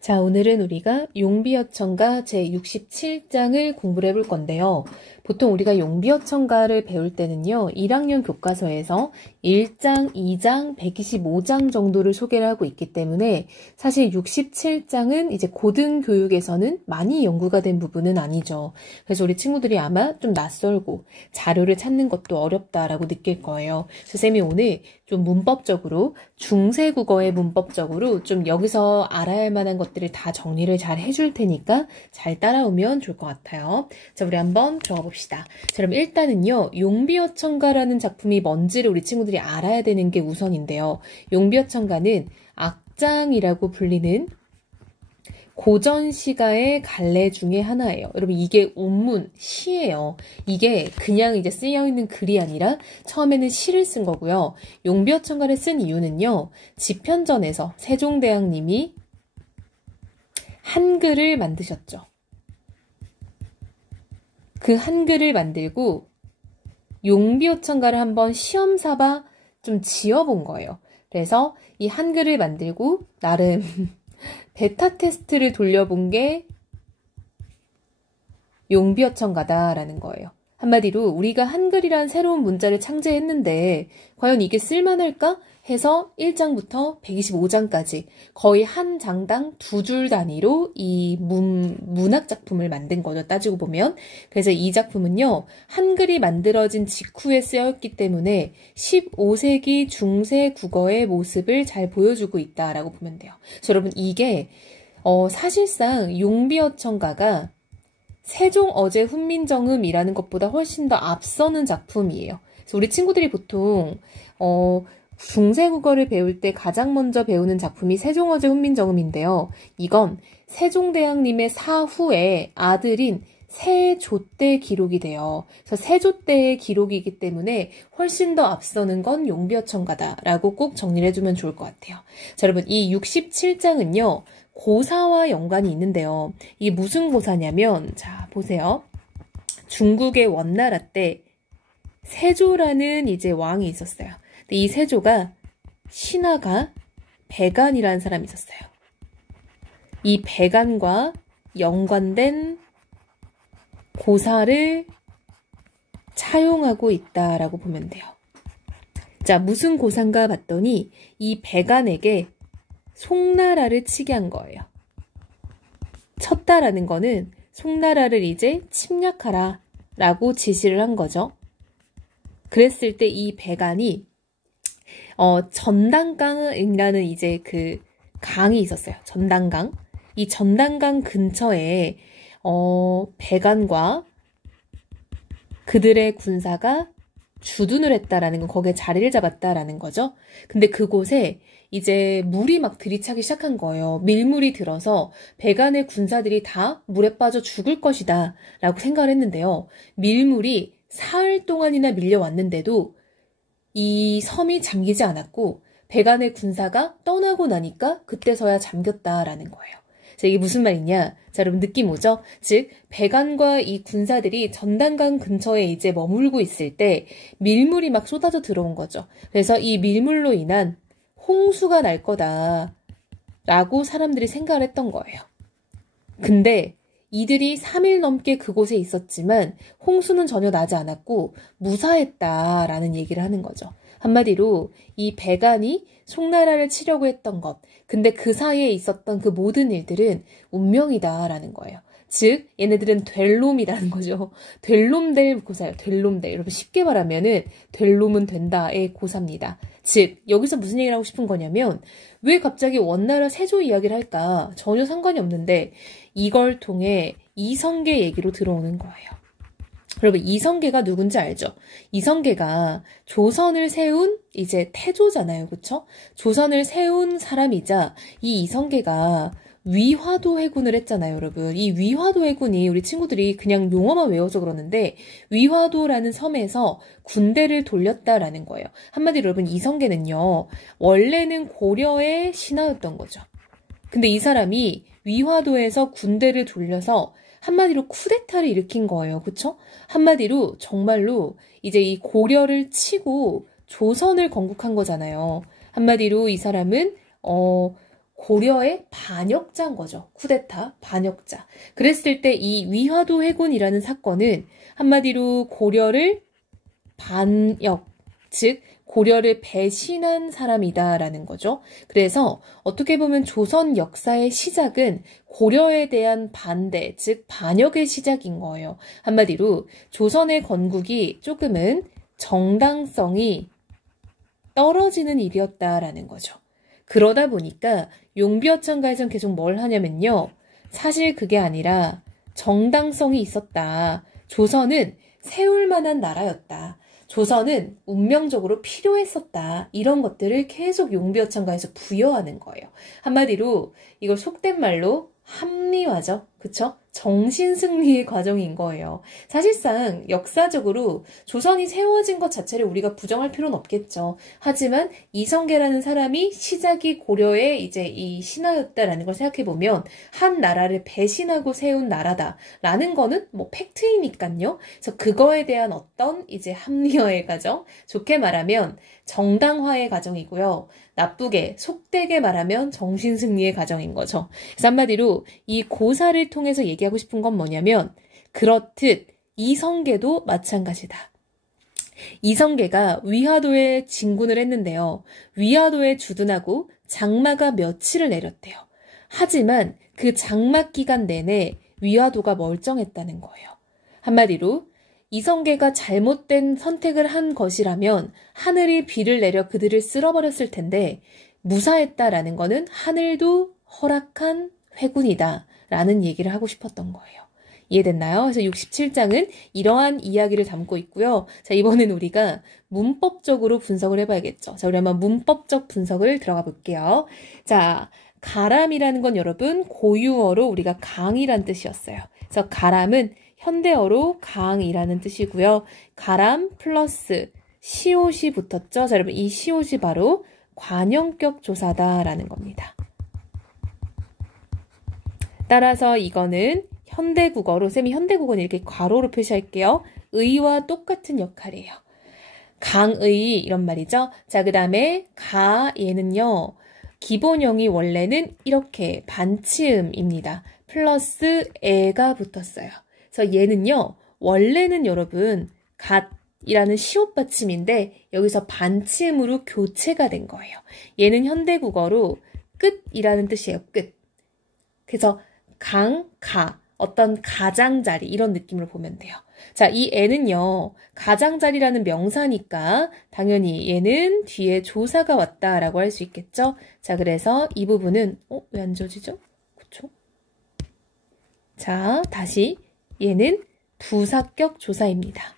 자, 오늘은 우리가 용비어천가 제67장을 공부를 해볼 건데요. 보통 우리가 용비어천가를 배울 때는요, 1학년 교과서에서 1장, 2장, 125장 정도를 소개를 하고 있기 때문에 사실 67장은 이제 고등교육에서는 많이 연구가 된 부분은 아니죠. 그래서 우리 친구들이 아마 좀 낯설고 자료를 찾는 것도 어렵다라고 느낄 거예요. 그래서 쌤이 오늘 좀 문법적으로, 중세국어의 문법적으로 좀 여기서 알아야 할 만한 것들을 다 정리를 잘 해줄 테니까 잘 따라오면 좋을 것 같아요. 자, 우리 한번 들어가 봅시다. 자, 그럼 일단은요, 용비어천가라는 작품이 뭔지를 우리 친구들이 알아야 되는 게 우선인데요. 용비어천가는 악장이라고 불리는 고전시가의 갈래 중에 하나예요. 여러분, 이게 운문, 시예요. 이게 그냥 이제 쓰여있는 글이 아니라 처음에는 시를 쓴 거고요. 용비어천가를 쓴 이유는요, 집현전에서 세종대왕님이 한글을 만드셨죠. 그 한글을 만들고 용비어천가를 한번 시험삼아 좀 지어본 거예요. 그래서 이 한글을 만들고 나름 베타 테스트를 돌려본 게 용비어천가다라는 거예요. 한마디로 우리가 한글이란 새로운 문자를 창제했는데 과연 이게 쓸만할까? 해서 1장부터 125장까지 거의 한 장당 2줄 단위로 이 문학 작품을 만든 거죠. 따지고 보면. 그래서 이 작품은요. 한글이 만들어진 직후에 쓰였기 때문에 15세기 중세 국어의 모습을 잘 보여주고 있다라고 보면 돼요. 그래서 여러분 이게 사실상 용비어천가가 세종 어제 훈민정음이라는 것보다 훨씬 더 앞서는 작품이에요. 그래서 우리 친구들이 보통 중세국어를 배울 때 가장 먼저 배우는 작품이 세종어제 훈민정음인데요. 이건 세종대왕님의 사후에 아들인 세조 때 기록이 돼요. 그래서 세조 때의 기록이기 때문에 훨씬 더 앞서는 건 용비어천가다라고 꼭 정리를 해주면 좋을 것 같아요. 자, 여러분 이 67장은요. 고사와 연관이 있는데요. 이게 무슨 고사냐면 자 보세요. 중국의 원나라 때 세조라는 이제 왕이 있었어요. 근데 이 세조가 신하가 배간이라는 사람이 있었어요. 이 배간과 연관된 고사를 차용하고 있다라고 보면 돼요. 자, 무슨 고사인가 봤더니 이 배간에게 송나라를 치게 한 거예요. 쳤다라는 거는 송나라를 이제 침략하라 라고 지시를 한 거죠. 그랬을 때 이 배간이 전당강이라는 이제 그 강이 있었어요. 전당강. 이 전당강 근처에 배간과 그들의 군사가 주둔을 했다라는 건 거기에 자리를 잡았다라는 거죠. 근데 그곳에 이제 물이 막 들이차기 시작한 거예요. 밀물이 들어서 배간의 군사들이 다 물에 빠져 죽을 것이다 라고 생각을 했는데요. 밀물이 사흘 동안이나 밀려왔는데도 이 섬이 잠기지 않았고 배간의 군사가 떠나고 나니까 그때서야 잠겼다라는 거예요. 자, 이게 무슨 말이냐? 자, 여러분 느낌 오죠? 즉, 배간과 이 군사들이 전당강 근처에 이제 머물고 있을 때 밀물이 막 쏟아져 들어온 거죠. 그래서 이 밀물로 인한 홍수가 날 거다 라고 사람들이 생각을 했던 거예요. 근데 이들이 3일 넘게 그곳에 있었지만 홍수는 전혀 나지 않았고 무사했다라는 얘기를 하는 거죠. 한마디로 이 배간이 송나라를 치려고 했던 것, 근데 그 사이에 있었던 그 모든 일들은 운명이다라는 거예요. 즉 얘네들은 될 놈이라는 거죠. 될 놈 될 고사예요. 될 놈 될. 여러분 쉽게 말하면은 될 놈은 된다의 고사입니다. 즉 여기서 무슨 얘기를 하고 싶은 거냐면 왜 갑자기 원나라 세조 이야기를 할까? 전혀 상관이 없는데 이걸 통해 이성계 얘기로 들어오는 거예요. 여러분 이성계가 누군지 알죠? 이성계가 조선을 세운 이제 태조잖아요. 그쵸? 조선을 세운 사람이자 이 이성계가 위화도 해군을 했잖아요, 여러분. 이 위화도 해군이 우리 친구들이 그냥 용어만 외워서 그러는데 위화도라는 섬에서 군대를 돌렸다라는 거예요. 한마디로 여러분 이성계는요. 원래는 고려의 신하였던 거죠. 근데 이 사람이 위화도에서 군대를 돌려서 한마디로 쿠데타를 일으킨 거예요. 그쵸? 한마디로 정말로 이제 이 고려를 치고 조선을 건국한 거잖아요. 한마디로 이 사람은 고려의 반역자인 거죠. 쿠데타, 반역자. 그랬을 때 이 위화도 회군이라는 사건은 한마디로 고려를 반역, 즉 고려를 배신한 사람이다라는 거죠. 그래서 어떻게 보면 조선 역사의 시작은 고려에 대한 반대, 즉 반역의 시작인 거예요. 한마디로 조선의 건국이 조금은 정당성이 떨어지는 일이었다라는 거죠. 그러다 보니까 용비어천가에선 계속 뭘 하냐면요. 사실 그게 아니라 정당성이 있었다. 조선은 세울 만한 나라였다. 조선은 운명적으로 필요했었다. 이런 것들을 계속 용비어천가에서 부여하는 거예요. 한마디로 이걸 속된 말로 합리화죠. 그쵸? 정신승리의 과정인 거예요. 사실상 역사적으로 조선이 세워진 것 자체를 우리가 부정할 필요는 없겠죠. 하지만 이성계라는 사람이 시작이 고려의 이제 이 신하였다라는 걸 생각해보면 한 나라를 배신하고 세운 나라다라는 거는 뭐 팩트이니까요. 그래서 그거에 대한 어떤 이제 합리화의 과정, 좋게 말하면 정당화의 과정이고요. 나쁘게, 속되게 말하면 정신승리의 과정인 거죠. 그래서 한마디로 이 고사를 통해서 얘기하고 싶은 건 뭐냐면 그렇듯 이성계도 마찬가지다. 이성계가 위화도에 진군을 했는데요. 위화도에 주둔하고 장마가 며칠을 내렸대요. 하지만 그 장마 기간 내내 위화도가 멀쩡했다는 거예요. 한마디로 이성계가 잘못된 선택을 한 것이라면 하늘이 비를 내려 그들을 쓸어버렸을 텐데 무사했다라는 거는 하늘도 허락한 회군이다 라는 얘기를 하고 싶었던 거예요. 이해됐나요? 그래서 67장은 이러한 이야기를 담고 있고요. 자, 이번엔 우리가 문법적으로 분석을 해봐야겠죠. 자, 우리 한번 문법적 분석을 들어가 볼게요. 자, 가람이라는 건 여러분 고유어로 우리가 강이란 뜻이었어요. 그래서 가람은 현대어로 강이라는 뜻이고요. 가람 플러스 시옷이 붙었죠. 자, 여러분 이 시옷이 바로 관형격 조사다라는 겁니다. 따라서 이거는 현대국어로, 쌤이 현대국어는 이렇게 괄호로 표시할게요. 의와 똑같은 역할이에요. 강의 이런 말이죠. 자, 그 다음에 가 얘는요. 기본형이 원래는 이렇게 반치음입니다. 플러스 에가 붙었어요. 그래서 얘는요. 원래는 여러분 갓이라는 시옷 받침인데 여기서 반치음으로 교체가 된 거예요. 얘는 현대국어로 끝이라는 뜻이에요. 끝. 그래서 강, 가, 어떤 가장자리 이런 느낌으로 보면 돼요. 자, 이 애는요. 가장자리라는 명사니까 당연히 얘는 뒤에 조사가 왔다라고 할 수 있겠죠. 자, 그래서 이 부분은 왜 안 지워지죠? 그쵸? 자, 다시 얘는 부사격 조사입니다.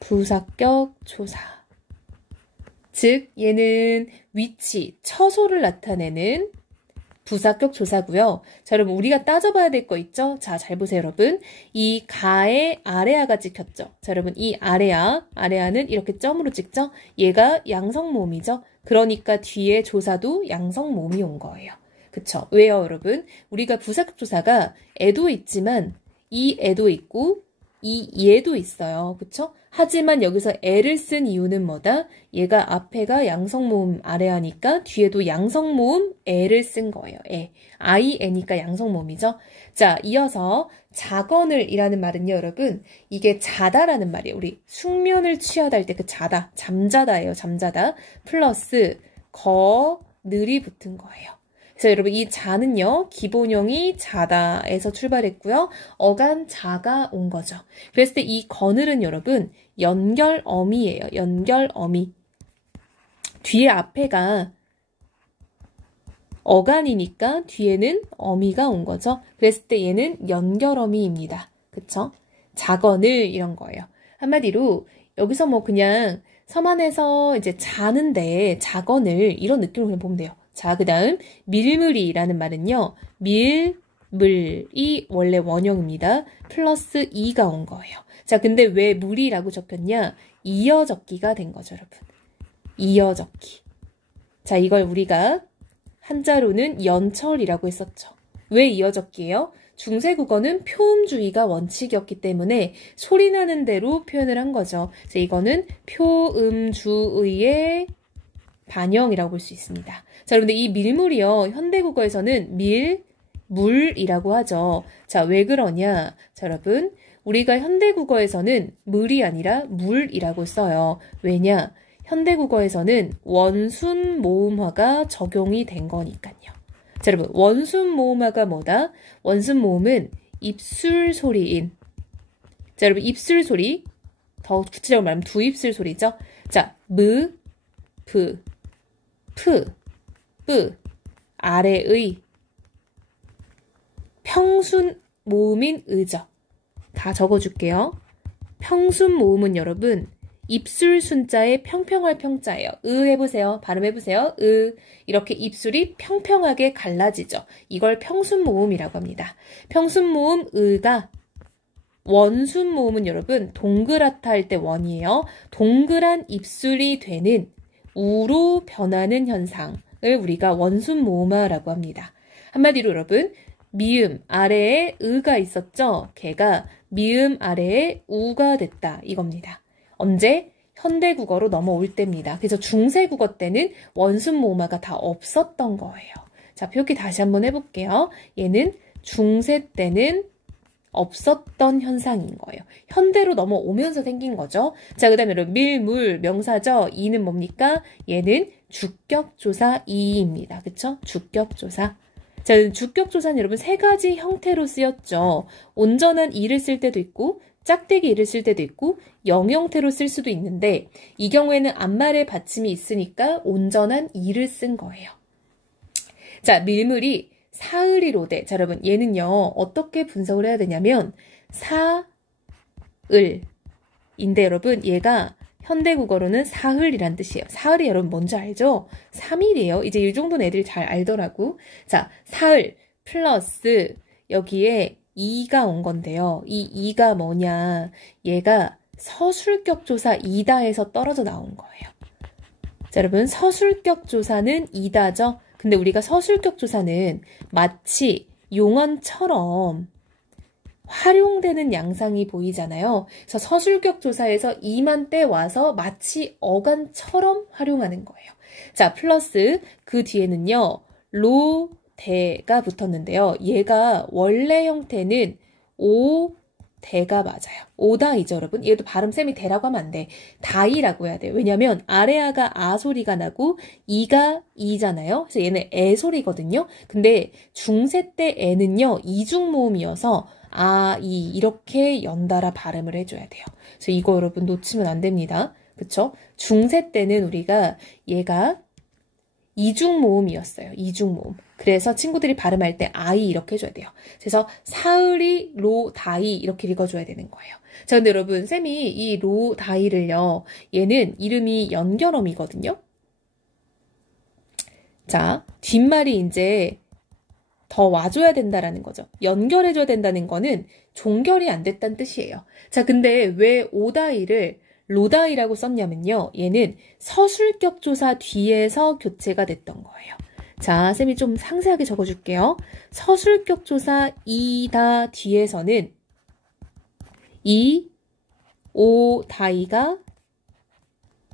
부사격 조사. 즉 얘는 위치, 처소를 나타내는 부사격 조사고요. 자, 여러분 우리가 따져봐야 될 거 있죠? 자, 잘 보세요, 여러분. 이 가에 아래아가 찍혔죠? 자, 여러분 이 아래아는 이렇게 점으로 찍죠? 얘가 양성모음이죠? 그러니까 뒤에 조사도 양성모음이 온 거예요. 그쵸? 왜요, 여러분? 우리가 부사격 조사가 애도 있지만 이 애도 있고 이 얘도 있어요. 그쵸? 하지만 여기서 애를 쓴 이유는 뭐다? 얘가 앞에가 양성모음 아래하니까 뒤에도 양성모음 애를 쓴 거예요. 애. IN이니까 양성모음이죠. 자, 이어서 자거늘이라는 말은요, 여러분. 이게 자다라는 말이에요. 우리 숙면을 취하다 할 때 그 자다. 잠자다예요. 잠자다. 플러스 거늘이 붙은 거예요. 그래서 여러분 이 자는요. 기본형이 자다에서 출발했고요. 어간 자가 온 거죠. 그랬을 때 이 거늘은 여러분 연결어미예요. 연결어미. 뒤에 앞에가 어간이니까 뒤에는 어미가 온 거죠. 그랬을 때 얘는 연결어미입니다. 그쵸? 자거늘 이런 거예요. 한마디로 여기서 뭐 그냥 서만에서 이제 자는데 자거늘 이런 느낌으로 그냥 보면 돼요. 자, 그 다음 밀물이라는 말은요. 밀물이 원래 원형입니다. 플러스 이가 온 거예요. 자, 근데 왜 물이라고 적혔냐? 이어적기가 된 거죠, 여러분. 이어적기. 자, 이걸 우리가 한자로는 연철이라고 했었죠. 왜 이어적기예요? 중세국어는 표음주의가 원칙이었기 때문에 소리나는 대로 표현을 한 거죠. 그래서 이거는 표음주의의 반영이라고 볼 수 있습니다. 자, 여러분들 이 밀물이요. 현대국어에서는 물이라고 하죠. 자, 왜 그러냐? 자, 여러분. 우리가 현대국어에서는 물이 아니라 물이라고 써요. 왜냐? 현대국어에서는 원순 모음화가 적용이 된 거니까요. 자, 여러분. 원순 모음화가 뭐다? 원순 모음은 입술 소리인. 자, 여러분. 입술 소리. 더 구체적으로 말하면 두 입술 소리죠. 자, 무, 프, 뿌, 아래의 평순 모음인 의죠. 다 적어줄게요. 평순 모음은 여러분 입술 순자에 평평할 평자예요. 해보세요. 발음해보세요. 이렇게 입술이 평평하게 갈라지죠. 이걸 평순 모음이라고 합니다. 평순 모음 의가 원순 모음은 여러분 동그랗다 할 때 원이에요. 동그란 입술이 되는 우로 변하는 현상을 우리가 원순 모음화라고 합니다. 한마디로 여러분 미음 아래에 의가 있었죠. 걔가 미음 아래에 우가 됐다 이겁니다. 언제? 현대국어로 넘어올 때입니다. 그래서 중세국어 때는 원순 모음화가 다 없었던 거예요. 자, 표기 다시 한번 해볼게요. 얘는 중세 때는 없었던 현상인 거예요. 현대로 넘어오면서 생긴 거죠. 자, 그 다음에 여러분 밀물 명사죠. 이는 뭡니까? 얘는 주격조사 이입니다. 그쵸? 주격조사. 자, 주격조사는 여러분 세 가지 형태로 쓰였죠. 온전한 이를 쓸 때도 있고 짝대기 이를 쓸 때도 있고 영형태로 쓸 수도 있는데 이 경우에는 앞말에 받침이 있으니까 온전한 이를 쓴 거예요. 자, 밀물이 사을이로되. 자, 여러분 얘는요 어떻게 분석을 해야 되냐면 사을인데 여러분 얘가 현대국어로는 사흘이란 뜻이에요. 사흘이 여러분 뭔지 알죠? 3일이에요. 이제 이 정도는 애들이 잘 알더라고. 자, 사흘 플러스 여기에 이가 온 건데요. 이 이가 뭐냐? 얘가 서술격 조사 이다 해서 떨어져 나온 거예요. 자, 여러분 서술격 조사는 이다죠? 근데 우리가 서술격 조사는 마치 용언처럼 활용되는 양상이 보이잖아요. 그래서 서술격 조사에서 이만 빼와서 마치 어간처럼 활용하는 거예요. 자, 플러스 그 뒤에는요. 로, 대가 붙었는데요. 얘가 원래 형태는 오, 대가 맞아요. 오다이죠, 여러분. 얘도 발음쌤이 대라고 하면 안 돼. 다이라고 해야 돼요. 왜냐면 아래아가 아 소리가 나고 이가 이잖아요. 그래서 얘는 애 소리거든요. 근데 중세 때 애는요. 이중 모음이어서 아, 이 이렇게 연달아 발음을 해줘야 돼요. 그래서 이거 여러분 놓치면 안 됩니다. 그쵸? 중세 때는 우리가 얘가 이중 모음이었어요. 이중 모음. 그래서 친구들이 발음할 때 아이 이렇게 해줘야 돼요. 그래서 사을이 로 다이 이렇게 읽어줘야 되는 거예요. 자, 근데 여러분 쌤이 이 로 다이를요. 얘는 이름이 연결어미거든요. 자, 뒷말이 이제 더 와줘야 된다라는 거죠. 연결해줘야 된다는 거는 종결이 안 됐다는 뜻이에요. 자, 근데 왜 오다이를 로다이라고 썼냐면요. 얘는 서술격 조사 뒤에서 교체가 됐던 거예요. 자, 쌤이 좀 상세하게 적어줄게요. 서술격 조사 이다 뒤에서는 이, 오, 다이가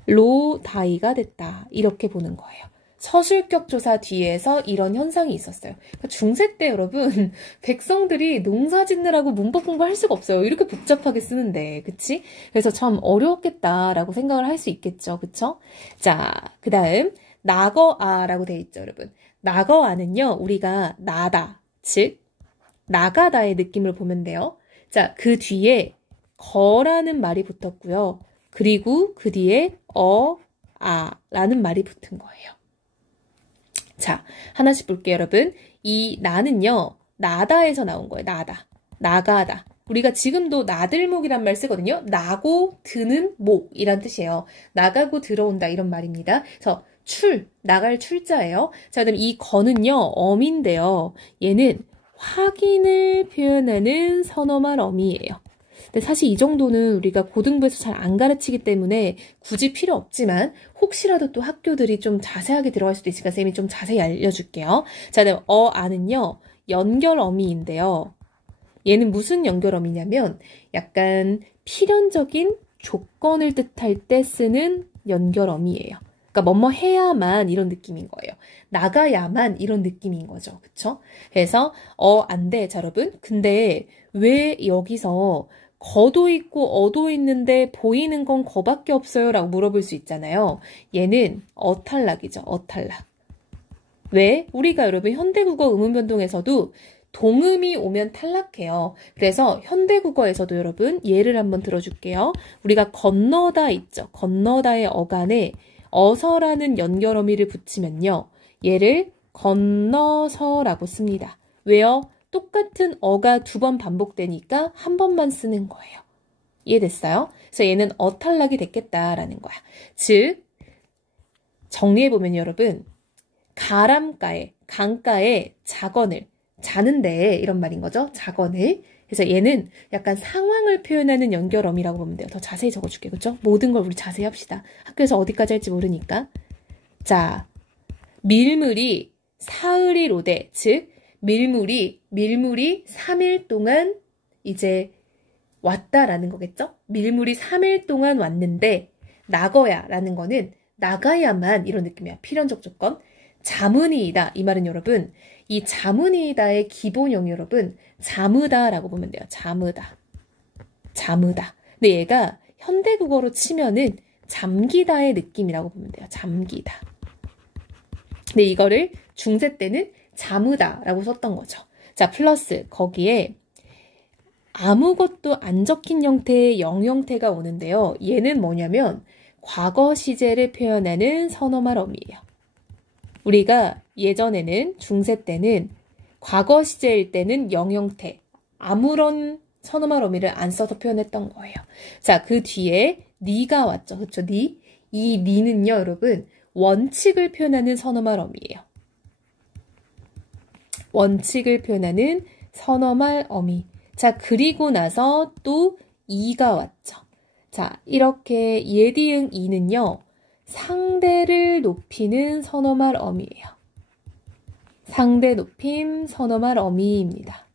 로, 다이가 됐다. 이렇게 보는 거예요. 서술격 조사 뒤에서 이런 현상이 있었어요. 그러니까 중세 때 여러분 백성들이 농사 짓느라고 문법 공부할 수가 없어요. 이렇게 복잡하게 쓰는데 그치? 그래서 참 어려웠겠다라고 생각을 할 수 있겠죠. 그쵸? 자, 그 다음 낙어아라고 돼 있죠. 여러분 낙어아는요. 우리가 나다, 즉 나가다의 느낌을 보면 돼요. 자, 그 뒤에 거라는 말이 붙었고요. 그리고 그 뒤에 아라는 말이 붙은 거예요. 자, 하나씩 볼게요, 여러분. 이 나는요, 나다에서 나온 거예요. 나다. 나가다. 우리가 지금도 나들목이란 말 쓰거든요. 나고 드는 목이란 뜻이에요. 나가고 들어온다 이런 말입니다. 그래서 나갈 출자예요. 자, 그다음 이 거는요, 어미인데요. 얘는 확인을 표현하는 선어말 어미예요. 근데 사실 이 정도는 우리가 고등부에서 잘 안 가르치기 때문에 굳이 필요 없지만 혹시라도 또 학교들이 좀 자세하게 들어갈 수도 있으니까 쌤이 좀 자세히 알려줄게요. 자, 그다음 아는요. 연결어미인데요. 얘는 무슨 연결어미냐면 약간 필연적인 조건을 뜻할 때 쓰는 연결어미예요. 그러니까 뭐뭐 해야만 이런 느낌인 거예요. 나가야만 이런 느낌인 거죠. 그쵸? 그래서 안 돼. 자, 여러분. 근데 왜 여기서 거도 있고 어도 있는데 보이는 건 거밖에 없어요? 라고 물어볼 수 있잖아요. 얘는 어탈락이죠. 어탈락. 왜? 우리가 여러분 현대국어 음운변동에서도 동음이 오면 탈락해요. 그래서 현대국어에서도 여러분 예를 한번 들어줄게요. 우리가 건너다 있죠. 건너다의 어간에 어서라는 연결어미를 붙이면요. 얘를 건너서라고 씁니다. 왜요? 똑같은 어가 2번 반복되니까 한 번만 쓰는 거예요. 이해됐어요? 그래서 얘는 어탈락이 됐겠다라는 거야. 즉 정리해보면 여러분 가람가에 강가에 작언을 자는데 이런 말인 거죠. 작언을. 그래서 얘는 약간 상황을 표현하는 연결어미라고 보면 돼요. 더 자세히 적어줄게요. 그렇죠? 모든 걸 우리 자세히 합시다. 학교에서 어디까지 할지 모르니까. 자, 밀물이 사흘이 로되, 즉 밀물이 3일 동안 이제 왔다라는 거겠죠? 밀물이 3일 동안 왔는데 나거야라는 거는 나가야만 이런 느낌이야. 필연적 조건. 자문이이다. 이 말은 여러분 이 자문이이다의 기본형이 여러분 자무다라고 보면 돼요. 자무다. 자무다. 근데 얘가 현대국어로 치면은 잠기다의 느낌이라고 보면 돼요. 잠기다. 근데 이거를 중세 때는 자무다라고 썼던 거죠. 자, 플러스 거기에 아무것도 안 적힌 형태의 영형태가 오는데요. 얘는 뭐냐면 과거 시제를 표현하는 선어말 어미예요. 우리가 예전에는 중세 때는 과거 시제일 때는 영형태 아무런 선어말 어미를 안 써서 표현했던 거예요. 자, 그 뒤에 니가 왔죠. 그렇죠? 니. 이 니는요, 여러분 원칙을 표현하는 선어말 어미예요. 원칙을 표현하는 선어말 어미. 자, 그리고 나서 또 이가 왔죠. 자, 이렇게 예디응 이는요. 상대를 높이는 선어말 어미예요. 상대 높임 선어말 어미입니다.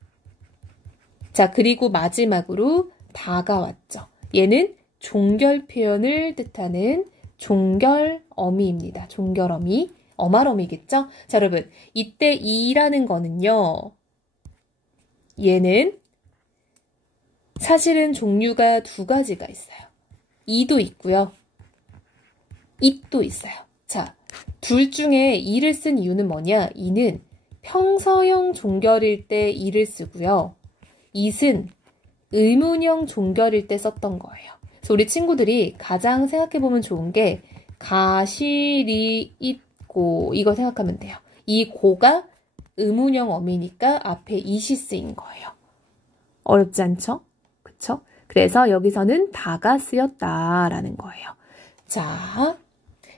자, 그리고 마지막으로 다가 왔죠. 얘는 종결 표현을 뜻하는 종결 어미입니다. 종결 어미. 어말 어미겠죠? 자, 여러분. 이때 이라는 거는요. 얘는 사실은 종류가 2가지가 있어요. 이도 있고요. it도 있어요. 자, 둘 중에 이를 쓴 이유는 뭐냐? 이는 평서형 종결일 때 이를 쓰고요. it은 의문형 종결일 때 썼던 거예요. 그래서 우리 친구들이 가장 생각해보면 좋은 게 가실이 있고 이거 생각하면 돼요. 이 고가 의문형 어미니까 앞에 it이 쓰인 거예요. 어렵지 않죠? 그쵸? 그래서 여기서는 다가 쓰였다라는 거예요. 자,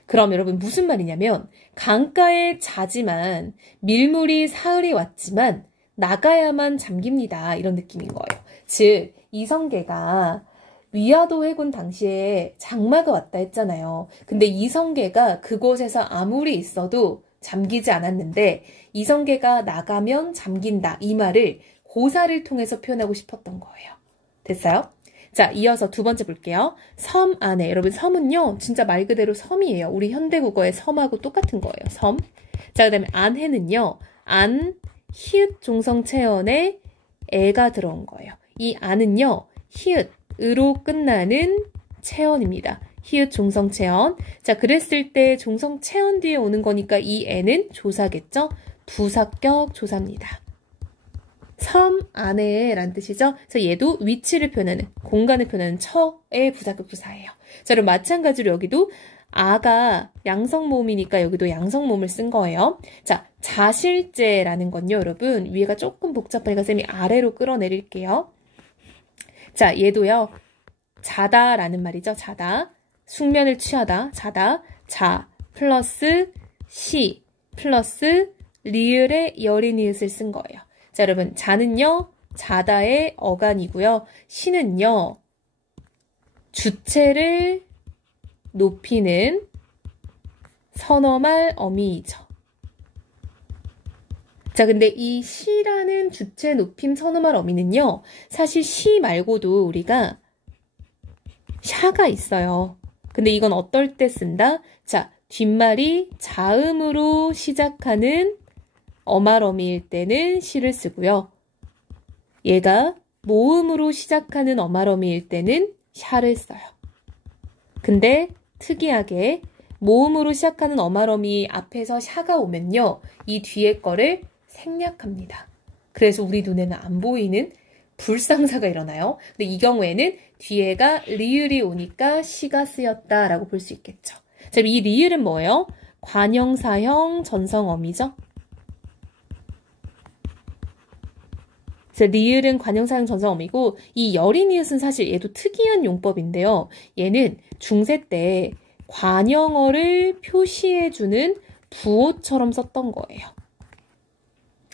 그럼 여러분 무슨 말이냐면 강가에 자지만 밀물이 사흘이 왔지만 나가야만 잠깁니다. 이런 느낌인 거예요. 즉 이성계가 위화도 해군 당시에 장마가 왔다 했잖아요. 근데 이성계가 그곳에서 아무리 있어도 잠기지 않았는데 이성계가 나가면 잠긴다. 이 말을 고사를 통해서 표현하고 싶었던 거예요. 됐어요? 자, 이어서 2번째 볼게요. 섬 안에. 여러분 섬은요. 진짜 말 그대로 섬이에요. 우리 현대국어의 섬하고 똑같은 거예요. 섬. 자, 그 다음에 안해는요. 안, 히읗 종성체언에 애가 들어온 거예요. 이 안은요. 히읗으로 끝나는 체언입니다. 히읗 종성체언. 자, 그랬을 때 종성체언 뒤에 오는 거니까 이 애는 조사겠죠? 부사격 조사입니다. 섬 안에 라는 뜻이죠. 그래서 얘도 위치를 표현하는, 공간을 표현하는 처의 부사격 조사예요. 자, 그럼 마찬가지로 여기도 아가 양성모음이니까 여기도 양성모음을 쓴 거예요. 자, 자실제라는 건요, 여러분. 위에가 조금 복잡하니까 쌤이 아래로 끌어내릴게요. 자, 얘도요. 자다라는 말이죠. 자다. 숙면을 취하다. 자다. 자 플러스 시 플러스 리을의 여린 이읒을 쓴 거예요. 자, 여러분. 자는요. 자다의 어간이고요. 시는요. 주체를 높이는 선어말 어미이죠. 자, 근데 이 시라는 주체 높임 선어말 어미는요. 사실 시 말고도 우리가 샤가 있어요. 근데 이건 어떨 때 쓴다? 자, 뒷말이 자음으로 시작하는 어말어미일 때는 시를 쓰고요. 얘가 모음으로 시작하는 어말어미일 때는 샤를 써요. 근데 특이하게 모음으로 시작하는 어말어미 앞에서 샤가 오면요. 이 뒤에 거를 생략합니다. 그래서 우리 눈에는 안 보이는 불상사가 일어나요. 근데 이 경우에는 뒤에가 리을이 오니까 시가 쓰였다라고 볼 수 있겠죠. 자, 이 리을은 뭐예요? 관형사형 전성어미죠. 그래서 리을은 관형사형 전성어미고 이 여린이웃은 사실 얘도 특이한 용법인데요. 얘는 중세 때 관형어를 표시해주는 부호처럼 썼던 거예요.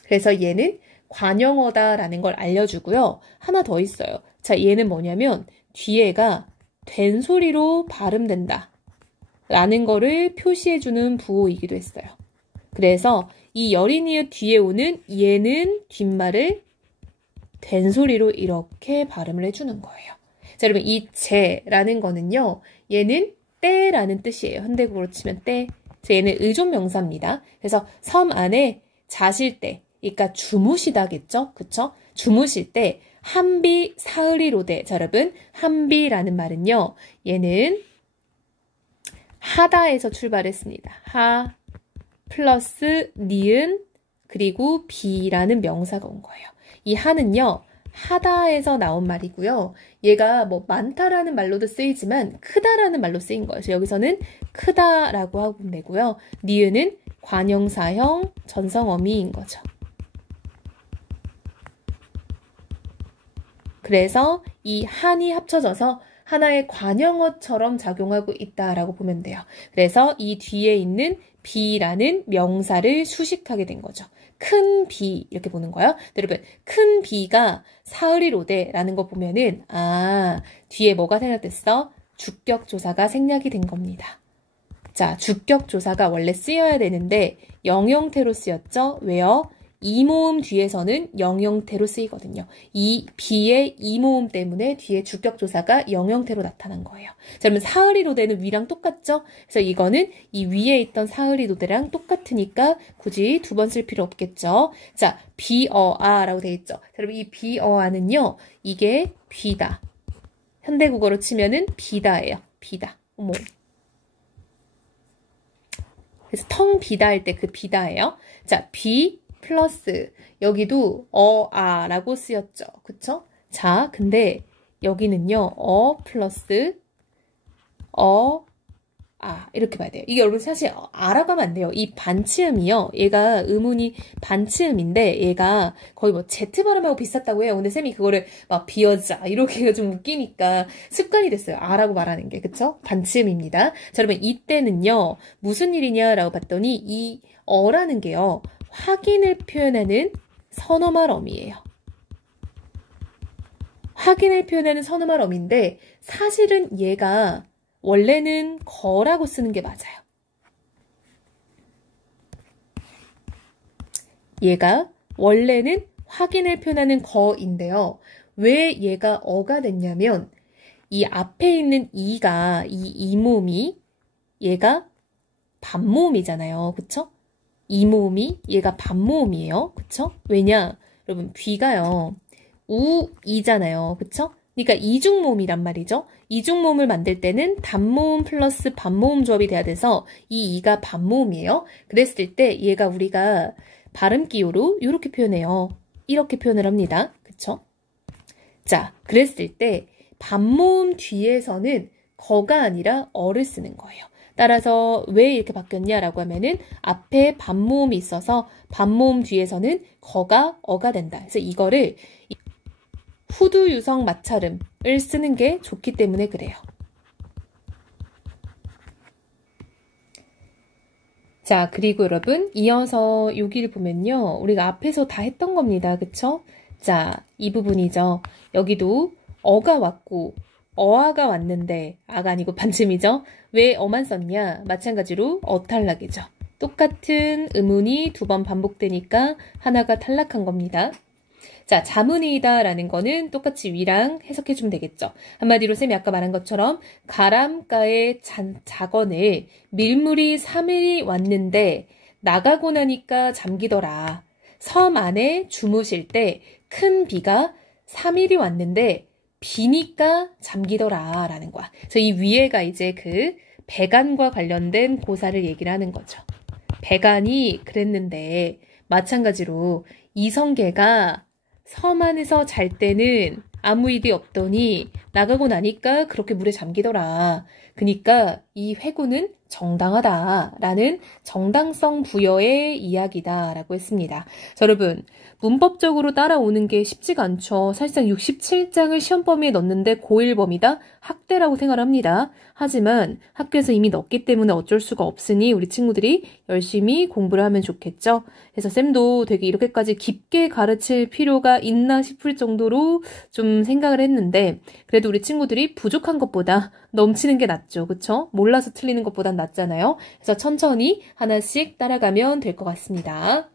그래서 얘는 관형어다라는 걸 알려주고요. 하나 더 있어요. 자, 얘는 뭐냐면 뒤에가 된 소리로 발음된다 라는 거를 표시해주는 부호이기도 했어요. 그래서 이 여린이웃 뒤에 오는 얘는 뒷말을 된 소리로 이렇게 발음을 해주는 거예요. 자, 여러분 이 제라는 거는요. 얘는 때라는 뜻이에요. 현대국어로 치면 때. 얘는 의존명사입니다. 그래서 섬 안에 자실 때, 그러니까 주무시다겠죠? 그쵸? 주무실 때 한비 사흘이로되. 자, 여러분 한비라는 말은요. 얘는 하다에서 출발했습니다. 하 플러스 니은 그리고 비라는 명사가 온 거예요. 이 하는요. 하다에서 나온 말이고요. 얘가 뭐 많다라는 말로도 쓰이지만 크다라는 말로 쓰인 거예요. 그래서 여기서는 크다라고 하면 되고요. 니은은 관형사형 전성어미인 거죠. 그래서 이 한이 합쳐져서 하나의 관형어처럼 작용하고 있다라고 보면 돼요. 그래서 이 뒤에 있는 비라는 명사를 수식하게 된 거죠. 큰 비 이렇게 보는 거예요. 여러분 큰 비가 사흘이로되라는 거 보면은 뒤에 뭐가 생략됐어? 주격조사가 생략이 된 겁니다. 자, 주격조사가 원래 쓰여야 되는데 영형태로 쓰였죠. 왜요? 이모음 뒤에서는 영형태로 쓰이거든요. 이 비의 이모음 때문에 뒤에 주격조사가 영형태로 나타난 거예요. 자, 그러면 사흘이로되는 위랑 똑같죠? 그래서 이거는 이 위에 있던 사흘이로되랑 똑같으니까 굳이 두 번 쓸 필요 없겠죠. 자, 비어아라고 되어 있죠. 자, 여러분 이 비어아는요. 이게 비다. 현대국어로 치면은 비다예요. 비다. 어머. 그래서 텅 비다 할 때 그 비다예요. 자, 비 플러스 여기도 라고 쓰였죠. 그쵸? 자, 근데 여기는요. 플러스 이렇게 봐야 돼요. 이게 여러분 사실 라고 하면 안 돼요. 이 반치음이요. 얘가 음운이 반치음인데 얘가 거의 뭐 Z 발음하고 비슷하다고 해요. 근데 쌤이 그거를 막 비어자 이렇게 좀 웃기니까 습관이 됐어요. 라고 말하는 게. 그쵸? 반치음입니다. 자, 여러분 이때는요. 무슨 일이냐라고 봤더니 이 라는 게요. 확인을 표현하는 선어말 어미예요. 확인을 표현하는 선어말 어미인데 사실은 얘가 원래는 거라고 쓰는 게 맞아요. 얘가 원래는 확인을 표현하는 거인데요. 왜 얘가 어가 됐냐면 이 앞에 있는 이가 이 이모음이 얘가 반모음이잖아요. 그쵸? 이모음이 얘가 반모음이에요. 그쵸? 왜냐? 여러분 귀가요. 이잖아요. 그쵸? 그러니까 이중모음이란 말이죠. 이중모음을 만들 때는 단모음 플러스 반모음 조합이 돼야 돼서 이 이가 반모음이에요. 그랬을 때 얘가 우리가 발음 기호로 이렇게 표현해요. 이렇게 표현을 합니다. 그쵸? 자, 그랬을 때 반모음 뒤에서는 거가 아니라 어를 쓰는 거예요. 따라서 왜 이렇게 바뀌었냐라고 하면은 앞에 반모음이 있어서 반모음 뒤에서는 거가 어가 된다. 그래서 이거를 후두 유성 마찰음을 쓰는 게 좋기 때문에 그래요. 자, 그리고 여러분 이어서 여기를 보면요. 우리가 앞에서 다 했던 겁니다. 그쵸? 자, 이 부분이죠. 여기도 어가 왔고 어아가 왔는데 아가 아니고 반침이죠. 왜 어만 썼냐? 마찬가지로 탈락이죠. 똑같은 음운이 두 번 반복되니까 하나가 탈락한 겁니다. 자, 자문이다라는 거는 똑같이 위랑 해석해주면 되겠죠. 한마디로 쌤이 아까 말한 것처럼 가람가의 자건을 밀물이 3일이 왔는데 나가고 나니까 잠기더라. 섬 안에 주무실 때 큰 비가 3일이 왔는데 비니까 잠기더라 라는 거야. 그래서 이 위에가 이제 그 배간과 관련된 고사를 얘기를 하는 거죠. 배간이 그랬는데 마찬가지로 이성계가 섬 안에서 잘 때는 아무 일이 없더니 나가고 나니까 그렇게 물에 잠기더라. 그러니까 이 회고는 정당하다라는 정당성 부여의 이야기다라고 했습니다. 자, 여러분, 문법적으로 따라오는 게 쉽지가 않죠. 사실상 67장을 시험 범위에 넣는데 고1 범위다 학대라고 생각합니다. 하지만 학교에서 이미 넣었기 때문에 어쩔 수가 없으니 우리 친구들이 열심히 공부를 하면 좋겠죠. 그래서 쌤도 되게 이렇게까지 깊게 가르칠 필요가 있나 싶을 정도로 좀 생각을 했는데 그래도 우리 친구들이 부족한 것보다 넘치는 게 낫죠. 그쵸? 몰라서 틀리는 것보단 낫잖아요. 그래서 천천히 하나씩 따라가면 될 것 같습니다.